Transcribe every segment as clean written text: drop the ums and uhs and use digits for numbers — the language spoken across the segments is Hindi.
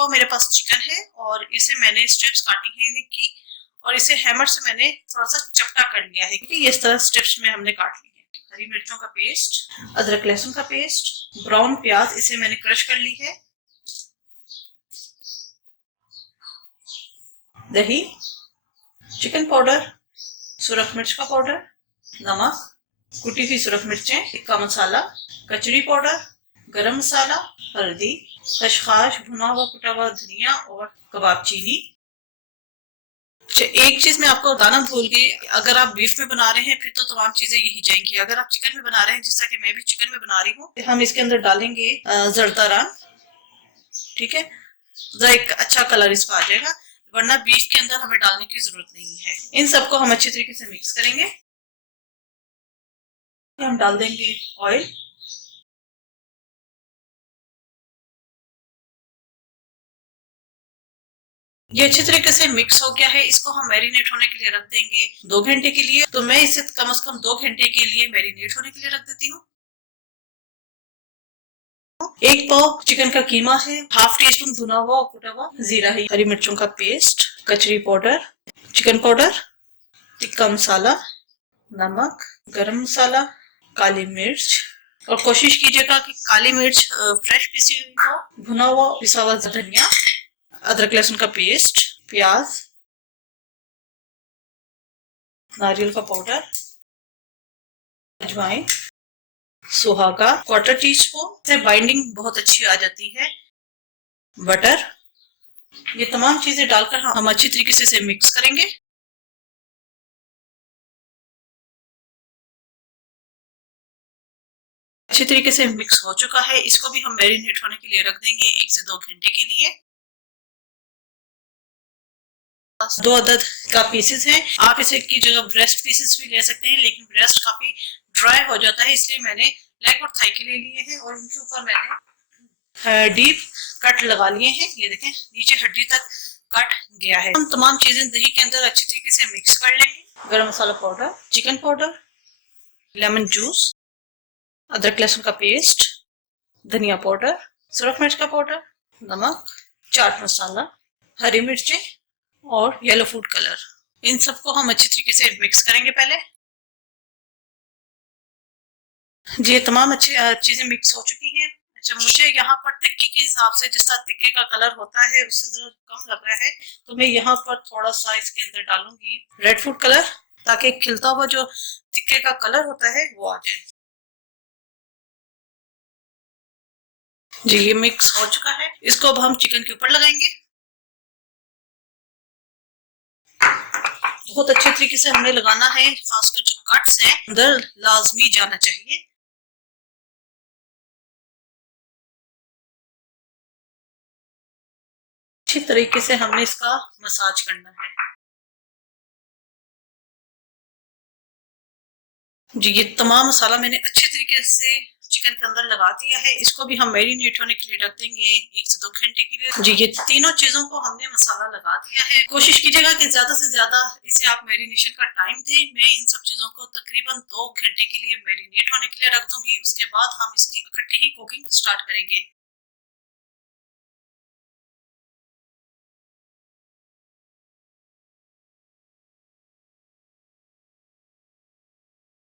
पाव मेरे पास चिकन है और इसे मैंने स्ट्रिप्स काटी है इनकी, और इसे हैमर से मैंने थोड़ा सा चपटा कर लिया है कि इस तरह स्ट्रिप्स में हमने काट ली है। हरी मिर्चों का पेस्ट, अदरक लहसुन का पेस्ट, ब्राउन प्याज इसे मैंने क्रश कर ली है, दही, चिकन पाउडर, सुरख मिर्च का पाउडर, नमक, कुटी हुई सुरख मिर्चें, टिक्का मसाला, कचड़ी पाउडर, गरम मसाला, हल्दी, खसखस, भुना हुआ कुटा हुआ धनिया और कबाब चीनी। अच्छा, एक चीज मैं आपको बताना भूल गई, अगर आप बीफ में बना रहे हैं फिर तो तमाम चीजें यही जाएंगी। अगर आप चिकन में बना रहे हैं, जैसा कि मैं भी चिकन में बना रही हूँ, हम इसके अंदर डालेंगे जरदारान, ठीक है, एक अच्छा कलर इसका आ जाएगा, वरना बीफ के अंदर हमें डालने की जरूरत नहीं है। इन सबको हम अच्छी तरीके से मिक्स करेंगे। हम डाल देंगे ऑयल, ये अच्छी तरीके से मिक्स हो गया है। इसको हम मैरिनेट होने के लिए रख देंगे 2 घंटे के लिए। तो मैं इसे कम से कम 2 घंटे के लिए मैरिनेट होने के लिए रख देती हूँ। 1 पाव चिकन का कीमा है, हाफ टी स्पून भुना हुआ और कुटा हुआ जीरा है, हरी मिर्चों का पेस्ट, कचरी powder, chicken powder, tikka masala, नमक, गरम मसाला, काली मिर्च, और कोशिश कीजिएगा कि काली मिर्च फ्रेश पिसी हुई हो, भुना हुआ पिसा हुआ धनिया, अदरक लहसुन का पेस्ट, प्याज, नारियल का पाउडर, अजवाइन, सुहागा ¼ टी स्पून से बाइंडिंग बहुत अच्छी आ जाती है, बटर, ये तमाम चीजें डालकर हम अच्छी तरीके से इसे मिक्स करेंगे। अच्छी तरीके से मिक्स हो चुका है, इसको भी हम मैरिनेट होने के लिए रख देंगे 1 से 2 घंटे के लिए। 2 अदद का पीसेस है, आप इसे की जगह ब्रेस्ट पीसेस भी ले सकते हैं, लेकिन ब्रेस्ट काफी ड्राई हो जाता है, इसलिए मैंने लेग और थाई के लिए लिए हैं, और उनके ऊपर मैंने डीप कट लगा लिए हैं। ये देखें, नीचे हड्डी तक कट गया है। हम तमाम चीजें दही के अंदर अच्छी तरीके से मिक्स कर लेंगे। Garam masala powder, chicken powder, lemon juice, अदरक लहसुन का पेस्ट, धनिया पाउडर, सुरख मिर्च का पाउडर, नमक, चाट मसाला, हरी मिर्चें और येलो फूड कलर, इन सबको हम अच्छी तरीके से मिक्स करेंगे पहले। जी, ये तमाम अच्छी चीजें मिक्स हो चुकी हैं। अच्छा, मुझे यहाँ पर टिक्की के हिसाब से, जिस तरह टिक्के का कलर होता है उससे जरा कम लग रहा है, तो मैं यहाँ पर थोड़ा सा इसके अंदर डालूंगी रेड फूड कलर, ताकि खिलता हुआ जो टिक्के का कलर होता है वो आ जाए। जी, ये मिक्स हो चुका है, इसको अब हम चिकन के ऊपर लगाएंगे। बहुत अच्छे तरीके से हमने लगाना है, खासकर जो कट्स हैं अंदर लाजमी जाना चाहिए। अच्छी तरीके से हमने इसका मसाज करना है। जी, ये तमाम मसाला मैंने अच्छे तरीके से चिकन के अंदर लगा दिया है, इसको भी हम मैरिनेट होने के लिए रख देंगे 1 से 2 घंटे के लिए। जी, ये तीनों चीजों को हमने मसाला लगा दिया है। कोशिश कीजिएगा कि ज्यादा से ज्यादा इसे आप मैरिनेशन का टाइम दें। मैं इन सब चीजों को तकरीबन 2 घंटे के लिए मैरिनेट होने के लिए रख दूंगी, उसके बाद हम इसकी इकट्ठी ही कुकिंग स्टार्ट करेंगे।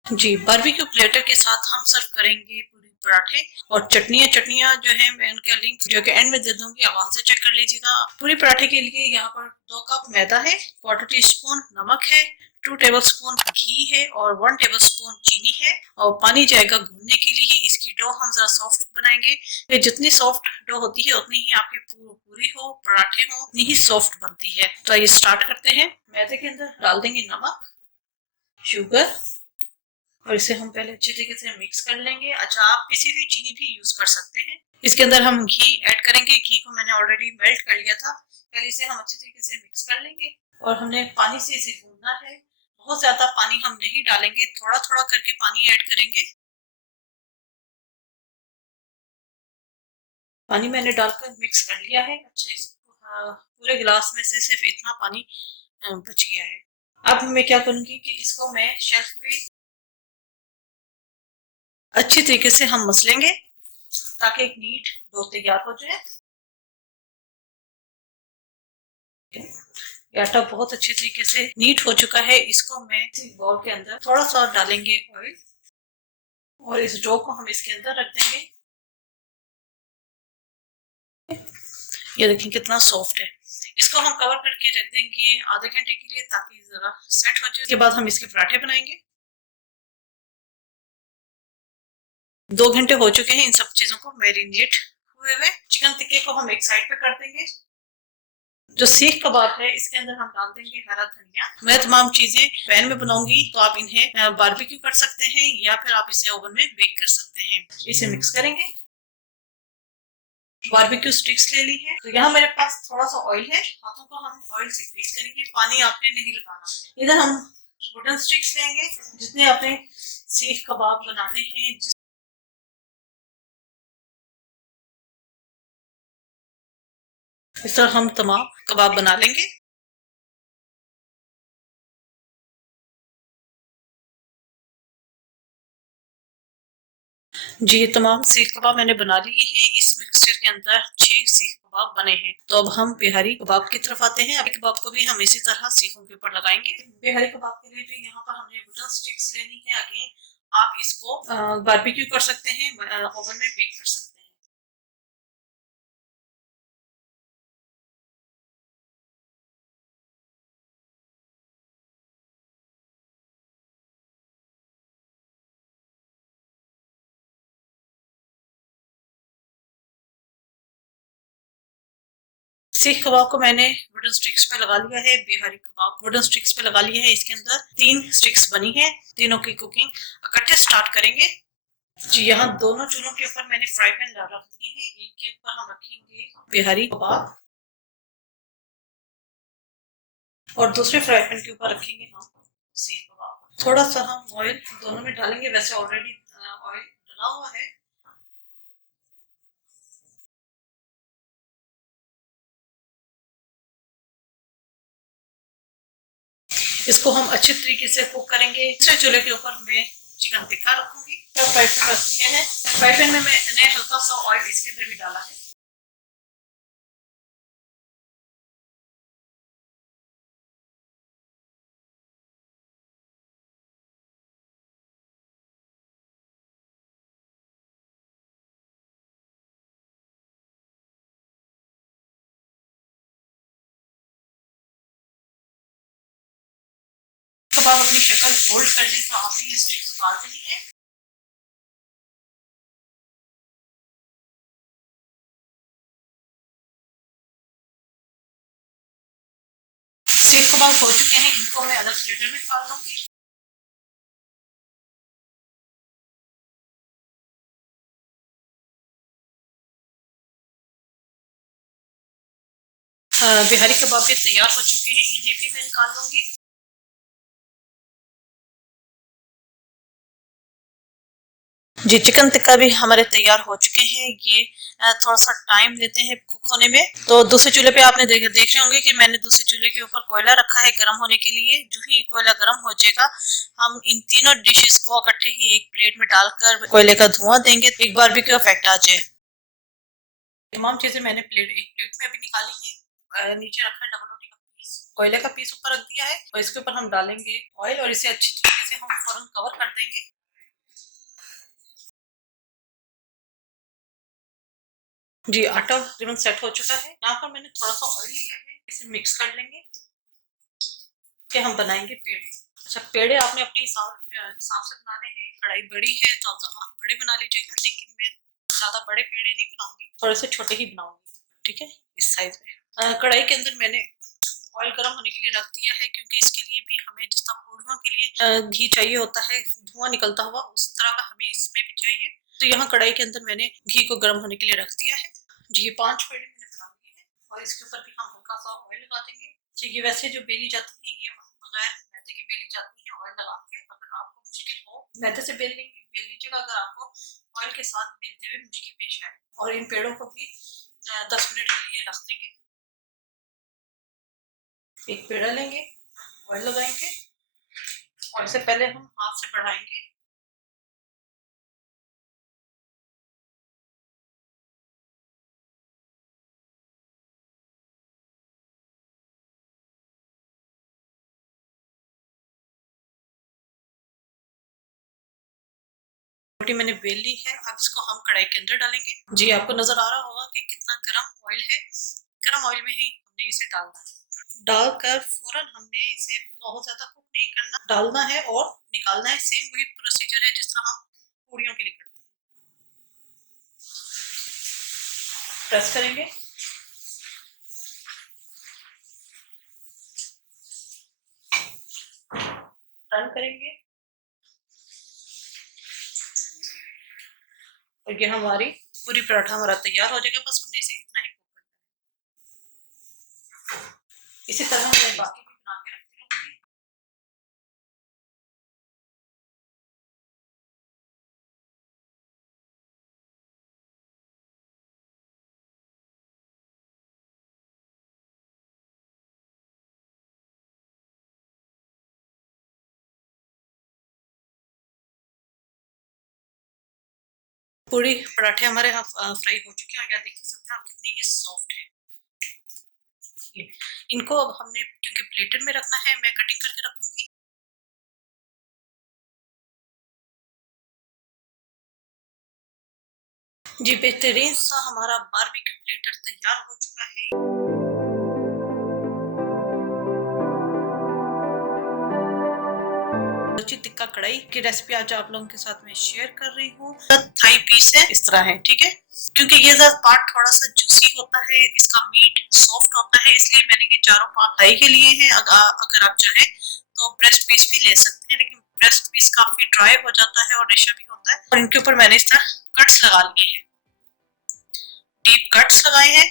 जी, बारबेक्यू प्लेटर के साथ हम सर्व करेंगे पूरी पराठे और चटनियाँ जो है मैं उनका लिंक जो कि एंड में दे दूंगी, आप वहां से चेक कर लीजिएगा। पूरी पराठे के लिए यहाँ पर 2 कप मैदा है, ¼ टी स्पून नमक है, 2 टेबलस्पून घी है और 1 टेबलस्पून चीनी है, और पानी जाएगा गूंदने के लिए। इसकी डो हम जरा सॉफ्ट बनाएंगे, ये जितनी सॉफ्ट डो होती है उतनी ही आपकी पूरी हो, पराठे हो, उतनी ही सॉफ्ट बनती है। तो आइए स्टार्ट करते हैं। मैदे के अंदर डाल देंगे नमक, शुगर, और इसे हम पहले अच्छे तरीके से मिक्स कर लेंगे। अच्छा, आप किसी भी चीनी भी यूज कर सकते हैं। इसके अंदर हम घी ऐड करेंगे, घी को मैंने ऑलरेडी मेल्ट कर लिया था। पहले इसे हम अच्छे तरीके से मिक्स कर लेंगे और हमने पानी से इसे गूंदना है। बहुत ज्यादा पानी हम नहीं डालेंगे, थोड़ा थोड़ा करके पानी ऐड करेंगे। पानी मैंने डालकर मिक्स कर लिया है। अच्छा, इसको पूरे गिलास में से सिर्फ इतना पानी बच गया है। अब मैं क्या करूंगी कि इसको मैं शेल्फ पे अच्छी तरीके से हम मसलेंगे, ताकि एक नीट डो तैयार हो जाए। ये आटा बहुत अच्छी तरीके से नीट हो चुका है। इसको मैं इसी बाउल के अंदर थोड़ा सा डालेंगे ऑयल और इस डो को हम इसके अंदर रख देंगे। ये देखिए कितना सॉफ्ट है। इसको हम कवर करके रख देंगे आधे घंटे के लिए ताकि जरा सेट हो जाए। उसके बाद हम इसके पराठे बनाएंगे। 2 घंटे हो चुके हैं इन सब चीजों को मैरिनेट हुए हुए। चिकन टिक्के को हम एक साइड पे कर देंगे। जो सीख कबाब है इसके अंदर हम डाल देंगे हरा धनिया। मैं तमाम चीजें पैन में बनाऊंगी तो आप इन्हें बारबेक्यू कर सकते हैं या फिर आप इसे ओवन में बेक कर सकते हैं। इसे मिक्स करेंगे। बारबेक्यू स्टिक्स ले ली है। तो यहाँ मेरे पास थोड़ा सा ऑयल है। हाथों को हम ऑयल से ग्रीस करेंगे। पानी आपने नहीं लगाना। इधर हम वुडन स्टिक्स लेंगे जितने आपने सीख कबाब बनाने हैं। इस तरह हम तमाम कबाब बना लेंगे। जी ये तमाम सीख कबाब मैंने बना लिए हैं। इस मिक्सचर के अंदर 6 सीख कबाब बने हैं। तो अब हम बिहारी कबाब की तरफ आते हैं। अभी कबाब को भी हम इसी तरह सीखों के ऊपर लगाएंगे। बिहारी कबाब के लिए भी यहाँ पर हमने वुडन स्टिक्स लेनी है। अगेन आप इसको बारबेक्यू कर सकते हैं, ओवन में बेक कर सकते हैं। सीख कबाब को मैंने वुडन स्टिक्स पे लगा लिया है। बिहारी कबाब वुडन स्टिक्स पे लगा लिया है। इसके अंदर 3 स्टिक्स बनी है। तीनों की कुकिंग इकट्ठे स्टार्ट करेंगे। जी यहाँ दोनों चूल्हों के ऊपर मैंने फ्राई पैन रख दिए हैं। एक के ऊपर हम रखेंगे बिहारी कबाब और दूसरे फ्राई पैन के ऊपर रखेंगे हम सीख कबाब। थोड़ा सा हम ऑयल दोनों में डालेंगे। वैसे ऑलरेडी ऑयल डला हुआ है। इसको हम अच्छे तरीके से कुक करेंगे। दूसरे चूल्हे के ऊपर मैं चिकन टिक्का रखूंगी। फ्राई पैन रख दिए हैं। फ्राई पैन में मैंने हल्का सा ऑयल इसके अंदर भी डाला है। कबाब अपनी शक्ल होल्ड कर ले तो आपने ये स्टिक्स उतार देनी है। सीख कबाब हो चुके हैं। इनको मैं अलग प्लेटर में निकाल दूंगी। बिहारी कबाब भी तैयार हो चुके हैं। इन्हें भी मैं निकाल लूंगी। जी चिकन टिक्का भी हमारे तैयार हो चुके हैं। ये थोड़ा सा टाइम लेते हैं कुक होने में। तो दूसरे चूल्हे पे आपने देख रहे होंगे कि मैंने दूसरे चूल्हे के ऊपर कोयला रखा है गर्म होने के लिए। जो ही कोयला गर्म हो जाएगा हम इन तीनों डिशेस को इकट्ठे ही एक प्लेट में डालकर कोयले का धुआं देंगे। एक बार भी क्यों इफेक्ट आ जाए। तमाम चीजें मैंने एक प्लेट में अभी निकाली है। नीचे रखा है डबल रोटी का पीस। कोयले का पीस ऊपर रख दिया है और इसके ऊपर हम डालेंगे ऑयल और इसे अच्छी तरीके से हम फौरन कवर कर देंगे। जी आटा तकरीबन सेट हो चुका है। यहाँ पर मैंने थोड़ा सा ऑयल लिया है। इसे मिक्स कर लेंगे कि हम बनाएंगे पेड़े। अच्छा पेड़े आपने अपने हिसाब से बनाने हैं। कढ़ाई बड़ी है तो आप बड़े बना लीजिएगा। लेकिन मैं ज्यादा बड़े पेड़े नहीं बनाऊंगी, थोड़े से छोटे ही बनाऊंगी। ठीक है इस साइज में। कढ़ाई के अंदर मैंने ऑयल गर्म होने के लिए रख दिया है क्योंकि इसके लिए भी हमें जिस तरह पूड़ियों के लिए घी चाहिए होता है धुआं निकलता हुआ, उस तरह का हमें इसमें भी चाहिए। तो यहाँ कढ़ाई के अंदर मैंने घी को गर्म होने के लिए रख दिया है। जी ये 5 पेड़े मैंने बना लिए हैं और इसके ऊपर भी हम हल्का सा ऑयल लगा देंगे। जी ये वैसे जो बेली जाती है ये बगैर मैदे की बेली जाती है ऑयल लगा के। अगर आपको मुश्किल हो मैदे से बेल लीजिएगा। अगर आपको ऑयल के साथ बेलते हुए मुश्किल पेश आए। और इन पेड़ों को भी 10 मिनट के लिए रख देंगे। एक पेड़ा लेंगे, ऑयल लगाएंगे और इसे पहले हम हाथ से बढ़ाएंगे। रोटी मैंने बेल ली है। अब इसको हम कढ़ाई के अंदर डालेंगे। जी आपको नजर आ रहा होगा कि कितना गर्म ऑयल है। गर्म ऑयल में ही हमने इसे डालना है। डालकर फौरन हमने इसे बहुत ज्यादा कुक नहीं करना, डालना है और निकालना है। सेम वही प्रोसीजर है जिस तरह हम पूड़ियों के लिए करते हैं। प्रेस करेंगे, टर्न करेंगे और ये हमारी पूरी पराठा हमारा तैयार हो जाएगा। बस हमने इसे इतना ही कुक करना है। इसी तरह मैं बाकी भी बना के रखती रहूंगी। पूरी पराठे हमारे फ्राई हो चुके हैं। क्या देख सकते हैं आप कितनी ये सॉफ्ट है। ये इनको अब हमने क्योंकि प्लेटेड में रखना है, मैं कटिंग करके रखूंगी। जी बेहतरीन सा हमारा बारबेक्यू प्लेटर तैयार हो चुका है। रुचि टिक्का कढ़ाई की रेसिपी आज आप लोगों के साथ में शेयर कर रही हूँ। थाई पीस है, इस तरह है, ठीक है। क्योंकि ये पार्ट थोड़ा सा जूसी होता है, इसका मीट सॉफ्ट होता है, इसलिए मैंने ये चारों पार्ट थाई के लिए हैं। अगर आप चाहें तो ब्रेस्ट पीस भी ले सकते हैं, लेकिन ब्रेस्ट पीस काफी ड्राई हो जाता है और रेशा भी होता है। और इनके ऊपर मैंने इस तरह कट्स लगा लिए हैं, डीप कट्स लगाए हैं।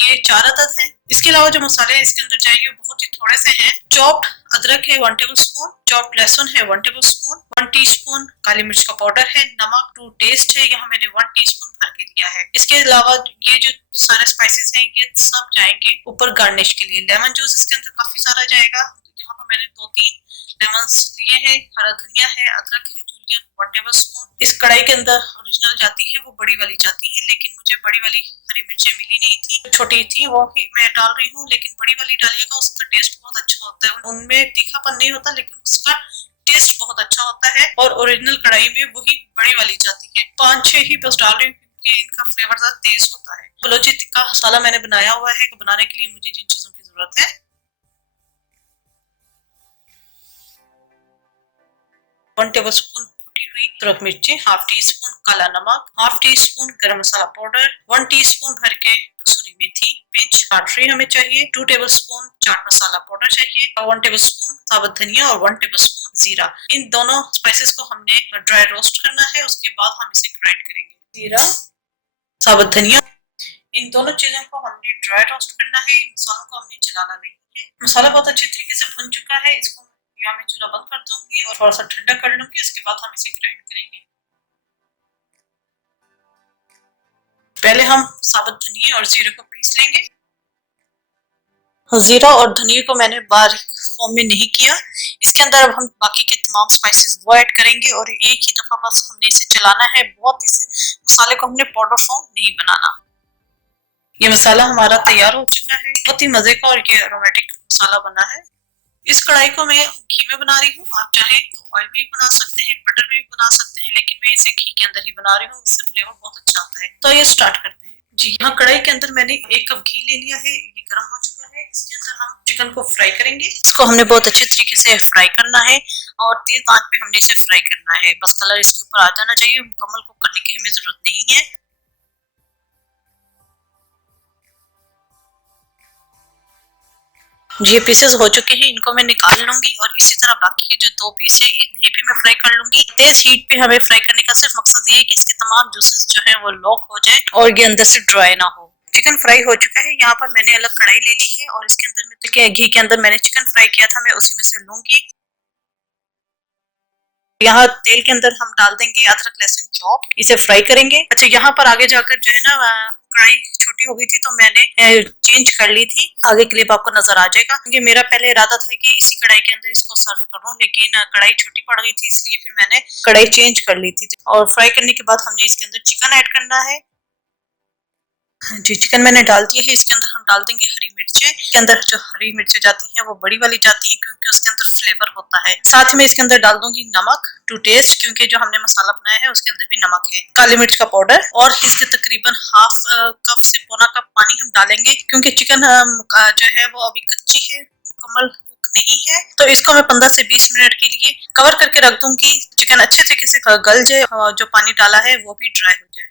ये 4 अदद हैं। इसके अलावा जो मसाले इसके अंदर जाएंगे बहुत ही थोड़े से हैं। चॉप्ड अदरक है 1 टेबल स्पून, चॉप्ड लहसुन है 1 टेबल स्पून, 1 टीस्पून काली मिर्च का पाउडर है, नमक टू टेस्ट है, यहाँ मैंने 1 टीस्पून भर के दिया है। इसके अलावा ये जो सारे स्पाइसेस हैं ये सब जाएंगे ऊपर गार्निश के लिए। लेमन जूस इसके अंदर काफी सारा जाएगा। यहाँ पर मैंने 2-3 लेमन लिए हैं। हरा धनिया है, अदरक है जूलियन 1 टेबल स्पून। इस कढ़ाई के अंदर ओरिजिनल जाती है वो बड़ी वाली जाती है, लेकिन मुझे बड़ी वाली हरी मिर्चें मिली नहीं थी, छोटी थी, वो ही मैं डाल रही हूँ। लेकिन बड़ी वाली डालिएगा, उसका टेस्ट बहुत अच्छा होता है। उनमें तीखापन नहीं होता, लेकिन उसका टेस्ट बहुत अच्छा होता है। और ओरिजिनल कढ़ाई में वही बड़ी वाली जाती है। 5-6 ही बस डाल रही हूँ क्योंकि इनका फ्लेवर ज्यादा तेज होता है। बलोची टिक्का मसाला मैंने बनाया हुआ है। तो बनाने के लिए मुझे जिन चीजों की जरूरत है, 1 टेबल स्पून कुटी हुई अदरक मिर्ची, हाफ टी स्पून काला नमक, हाफ टी स्पून गरम मसाला पाउडर, 1 टीस्पून भर के कसूरी मेथी, पिंच काटरी हमें चाहिए, 2 table spoon chaat masala powder चाहिए, 1 टेबल स्पून साबुत धनिया और 1 टेबल स्पून जीरा। इन दोनों स्पाइसेस को हमने ड्राई रोस्ट करना है, उसके बाद हम इसे ग्राइंड करेंगे। जीरा, साबुत धनिया, इन दोनों चीजों को हमने ड्राई रोस्ट करना है। इन मसालों को हमने जलाना नहीं है। मसाला बहुत अच्छी तरीके से भुन चुका है। इसको या मैं चूल्हा बंद कर दूंगी और थोड़ा सा ठंडा कर लूंगी, इसके बाद हम इसे ग्राइंड करेंगे। पहले हम साबुत धनिया और जीरे को पीस लेंगे। जीरा और धनिया को मैंने बारीक फॉर्म में नहीं किया। इसके अंदर अब हम बाकी के तमाम स्पाइसेस वो ऐड करेंगे और एक ही दफा बस हमने इसे चलाना है। बहुत इस मसाले को हमने पाउडर फॉर्म नहीं बनाना। ये मसाला हमारा तैयार हो चुका है। बहुत ही मजे का और ये अरोमेटिक मसाला बना है। इस कढ़ाई को मैं घी में बना रही हूँ। आप चाहें तो ऑयल में भी बना सकते हैं, बटर में भी बना सकते हैं, लेकिन मैं इसे घी के अंदर ही बना रही हूँ। इससे फ्लेवर बहुत अच्छा आता है। तो ये स्टार्ट करते हैं। जी यहाँ कढ़ाई के अंदर मैंने 1 कप घी ले लिया है। ये गर्म हो चुका है। इसके अंदर हम चिकन को फ्राई करेंगे। इसको हमने बहुत अच्छे तरीके से फ्राई करना है और तेज आंच पे हमने इसे फ्राई करना है। बस कलर इसके ऊपर आ जाना चाहिए। मुकम्मल कुक करने की हमें जरूरत नहीं है। जी पीसेस हो चुके हैं, इनको मैं निकाल लूंगी और इसी तरह बाकी के जो 2 पीस है इन्हें भी मैं फ्राई कर लूंगी। तेज हीट पे हमें फ्राई करने का सिर्फ मकसद ये है कि इसके तमाम जूसेस जो है वो लॉक हो जाए और ये अंदर से ड्राई ना हो। चिकन फ्राई हो चुका है। यहाँ पर मैंने अलग कढ़ाई ले ली है और इसके अंदर में घी के अंदर मैंने चिकन फ्राई किया था, मैं उसी में से लूंगी। यहाँ तेल के अंदर हम डाल देंगे अदरक लहसुन चॉप, इसे फ्राई करेंगे। अच्छा यहाँ पर आगे जाकर जो है ना कढ़ाई छोटी हो गई थी तो मैंने चेंज कर ली थी। आगे क्लिप आपको नजर आ जाएगा। क्योंकि मेरा पहले इरादा था कि इसी कढ़ाई के अंदर इसको सर्व करूं, लेकिन कढ़ाई छोटी पड़ गई थी, इसलिए फिर मैंने कढ़ाई चेंज कर ली थी। और फ्राई करने के बाद हमने इसके अंदर चिकन ऐड करना है। जी, चिकन मैंने डाल दिया है। इसके अंदर हम डाल देंगे हरी मिर्चें। इसके अंदर जो हरी मिर्चें जाती हैं वो बड़ी वाली जाती हैं क्योंकि उसके अंदर फ्लेवर होता है। साथ में इसके अंदर डाल दूंगी नमक टू टेस्ट, क्योंकि जो हमने मसाला बनाया है उसके अंदर भी नमक है। काली मिर्च का पाउडर, और इसके तकरीबन हाफ कप से पौना कप पानी हम डालेंगे क्योंकि चिकन जो है वो अभी कच्ची है, मुकम्मल कुक नहीं है। तो इसको मैं 15 से 20 मिनट के लिए कवर करके रख दूंगी। चिकन अच्छे तरीके से गल जाए और जो पानी डाला है वो भी ड्राई हो जाए।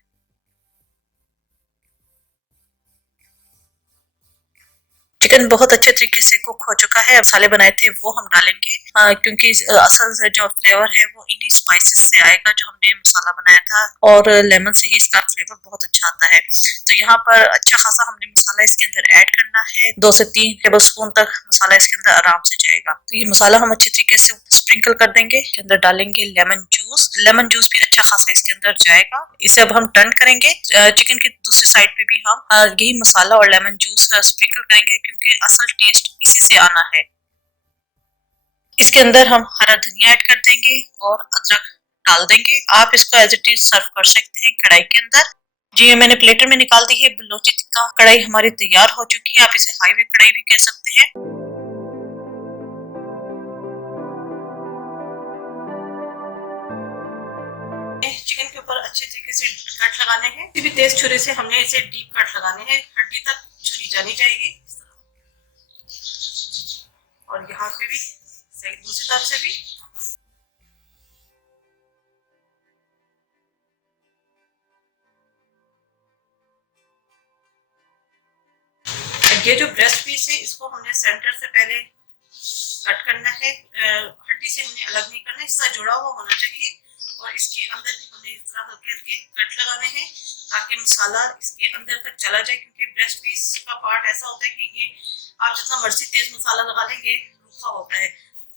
चिकन बहुत अच्छे तरीके से कुक हो चुका है। मसाले बनाए थे वो हम डालेंगे, क्योंकि असल से जो फ्लेवर है वो इन्हीं स्पाइसेस से आएगा जो हमने मसाला बनाया था, और लेमन से ही इसका फ्लेवर बहुत अच्छा आता है। तो यहाँ पर अच्छा खासा हमने मसाला इसके अंदर ऐड करना है। 2 से 3 टेबल स्पून तक मसाला इसके अंदर आराम से जाएगा। तो ये मसाला हम अच्छे तरीके से स्प्रिंकल कर देंगे। इसके अंदर डालेंगे लेमन जूस। लेमन जूस भी अच्छा खासा इसके अंदर जाएगा। इसे अब हम टर्न करेंगे। चिकन की दूसरी साइड पे भी हम यही मसाला और लेमन जूस स्प्रिंकल करेंगे क्योंकि असल टेस्ट इसी से आना है। इसके अंदर हम हरा धनिया ऐड कर देंगे और अदरक डाल देंगे। आप इसको एज इट इज सर्व कर सकते हैं कढ़ाई के अंदर। जी, मैंने प्लेटर में निकाल दी है बलोची टिक्का। कढ़ाई हमारी तैयार हो चुकी है। आप इसे हाईवे कढ़ाई भी कह सकते हैं। चिकन के ऊपर अच्छे तरीके से कट लगाने हैं। किसी भी तेज छुरी से हमने इसे डीप कट लगाने हैं। हड्डी तक छुरी जानी चाहिए, और यहाँ पे भी दूसरी तरफ से भी। ये जो ब्रेस्ट पीस है इसको हमने सेंटर से पहले कट करना है। हड्डी से हमने अलग नहीं करना, इसका जुड़ा हुआ होना चाहिए। और इसके अंदर भी हमने इस तरह हल्के हल्के कट लगाने हैं ताकि मसाला इसके अंदर तक चला जाए, क्योंकि ब्रेस्ट पीस का पार्ट ऐसा होता है कि ये आप जितना मर्जी तेज मसाला लगा लेंगे रूखा होता है।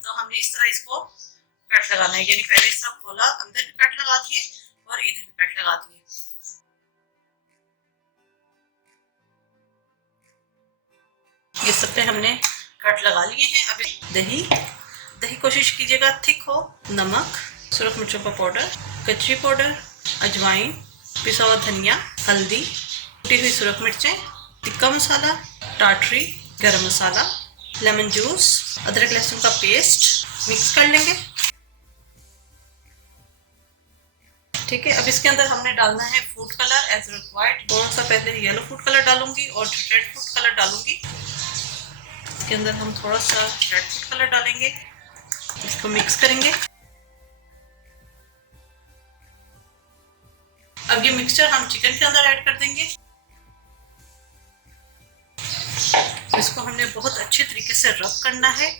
तो हमने इस तरह इसको कट लगाना है, यानी पहले इसका खोला, अंदर भी कट लगा दिए और इधर भी कट लगा दिए। ये सब पे हमने कट लगा लिए हैं। अब दही दही कोशिश कीजिएगा थिक हो। नमक, सुरख मिर्चों का पाउडर, कचरी पाउडर, अजवाइन, पिसा हुआ धनिया, हल्दी, कुटी हुई सुरख मिर्चें, टिक्का मसाला, टाटरी, गरम मसाला, लेमन जूस, अदरक लहसुन का पेस्ट मिक्स कर लेंगे। ठीक है, अब इसके अंदर हमने डालना है फूड कलर एज रिक्वायर्ड। थोड़ा सा पहले येलो फूड कलर डालूंगी और रेड फूड कलर डालूंगी। इसके अंदर हम थोड़ा सा रेड फूड कलर डालेंगे, इसको मिक्स करेंगे। अब ये मिक्सचर हम चिकन के अंदर ऐड कर देंगे। इसको हमने बहुत अच्छे तरीके से रब करना है।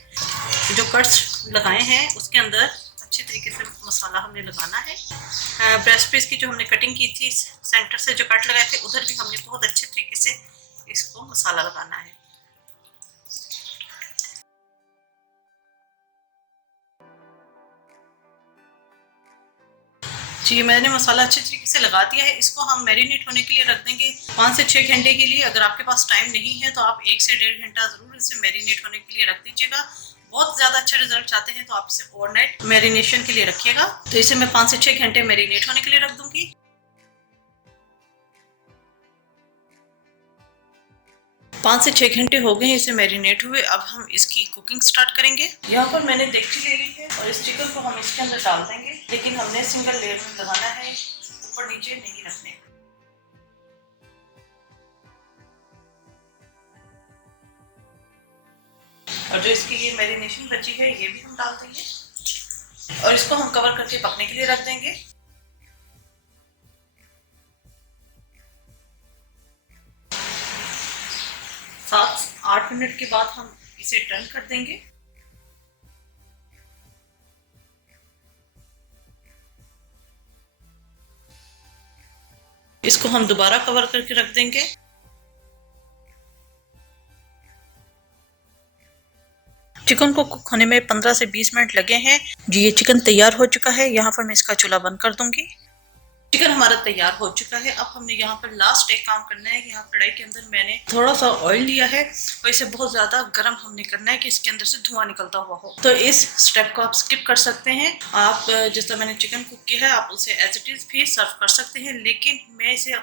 जो कट्स लगाए हैं उसके अंदर अच्छे तरीके से मसाला हमने लगाना है। ब्रेस्ट पीस की जो हमने कटिंग की थी, सेंटर से जो कट लगाए थे उधर भी हमने बहुत अच्छे तरीके से इसको मसाला लगाना है। जी, मैंने मसाला अच्छे तरीके से लगा दिया है। इसको हम मैरिनेट होने के लिए रख देंगे 5 से 6 घंटे के लिए। अगर आपके पास टाइम नहीं है तो आप 1 से 1.5 घंटा ज़रूर इसे मैरिनेट होने के लिए रख दीजिएगा। बहुत ज़्यादा अच्छा रिजल्ट चाहते हैं तो आप इसे ओवरनाइट मैरिनेशन के लिए रखिएगा। तो इसे मैं 5 से 6 घंटे मैरिनेट होने के लिए रख दूंगी। 5 से 6 घंटे हो गए हैं इसे मैरिनेट हुए। अब हम इसकी कुकिंग स्टार्ट करेंगे। यहाँ पर मैंने देगची ले ली है और इस चिकन को हम इसके अंदर डाल देंगे, लेकिन हमने सिंगल लेयर में लगाना है, ऊपर नीचे नहीं रखने। और जो इसकी ये मैरिनेशन बची है ये भी हम डाल देंगे और इसको हम कवर करके पकने के लिए रख देंगे। 7-8 मिनट के बाद हम इसे टर्न कर देंगे। इसको हम दोबारा कवर करके रख देंगे। चिकन को कुक होने में 15 से 20 मिनट लगे हैं। जी, ये चिकन तैयार हो चुका है। यहाँ पर मैं इसका चूल्हा बंद कर दूंगी। चिकन हमारा तैयार हो चुका है। अब हमने यहाँ पर लास्ट एक काम करना है। यहाँ कढ़ाई के अंदर मैंने थोड़ा सा ऑयल लिया है और इसे बहुत ज्यादा गर्म हमने करना है कि इसके अंदर से धुआं निकलता हुआ हो। तो इस स्टेप को आप स्किप कर सकते हैं। आप जिस तरह मैंने चिकन कुक किया है आप उसे एज इट इज भी सर्व कर सकते हैं, लेकिन मैं इसे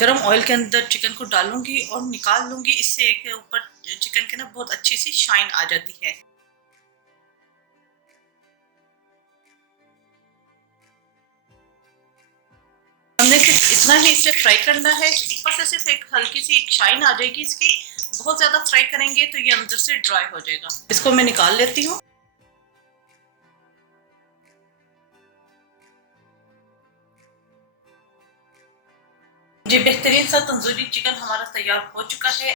गर्म ऑयल के अंदर चिकन को डालूंगी और निकाल लूंगी। इससे एक ऊपर चिकन के ना बहुत अच्छी सी शाइन आ जाती है। हमने सिर्फ इतना ही इसे फ्राई करना है। ऊपर से सिर्फ एक हल्की सी एक शाइन आ जाएगी इसकी। बहुत ज्यादा फ्राई करेंगे तो ये अंदर से ड्राई हो जाएगा। इसको मैं निकाल लेती हूँ। जी बेहतरीन सा तंदूरी चिकन हमारा तैयार हो चुका है।